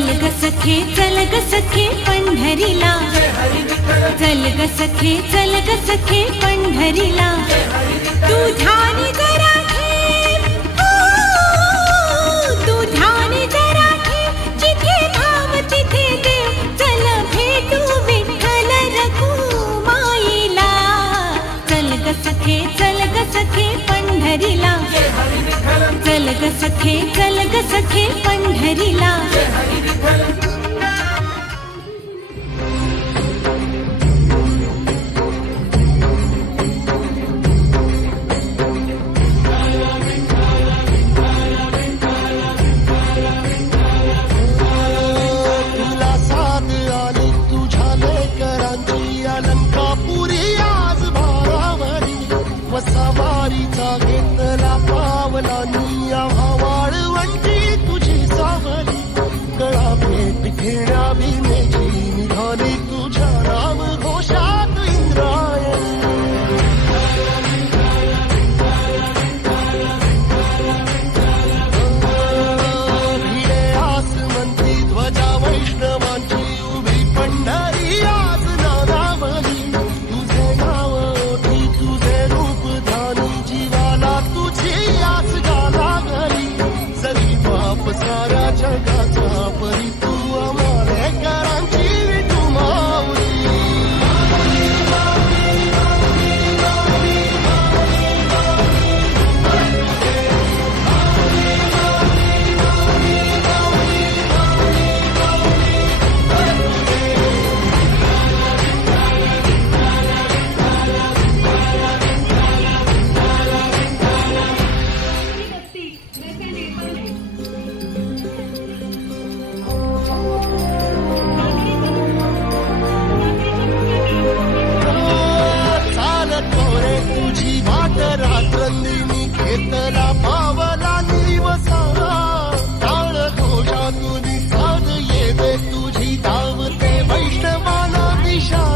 चल ग सखे पंढरीला, चल ग सखे पंढरीला, तू ध्यानी जरा ठेव, तू ध्यानी जरा ठेव, जिथे भाव तिथे देव, चल भेटू विठ्ठल रखुमाईला, चल ग सखे पंढरीला, चल ग सखे पंढरीला. सवारीचा घेतला पावला निया वाळवंटी तुझी सावली, गळा भेट घेण्या भीमेची निघाली तुझ्या राम घोषात इंद्रायणी. भिडे आसमंती ध्वजा वैष्णवांची उभी पंढरी आज नानावली, तुझे नाव ओठी तुझे रूप जीवाला तुझी आस गाला गली, जरी बाप साऱ्या जगाचा परी तू आमारेकरांची विठू माऊली. तुझी वाट रात्रंदिनी घेतला पावला दिवसा, टाळ घोषातून साध येते तुझी धावते वैष्णवाला दिशा.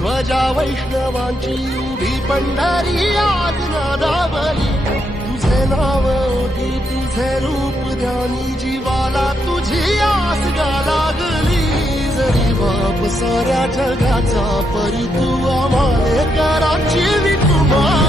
ध्वजा वैष्णवांची उभी पंढरी आज नादावली, तुझे नाव ओठी तुझे रूप ध्यानी जीवाला तुझी आस गा लागली, जरी बाप साऱ्या जगाचा परी तू आम्हालेकरांची विठू माऊली.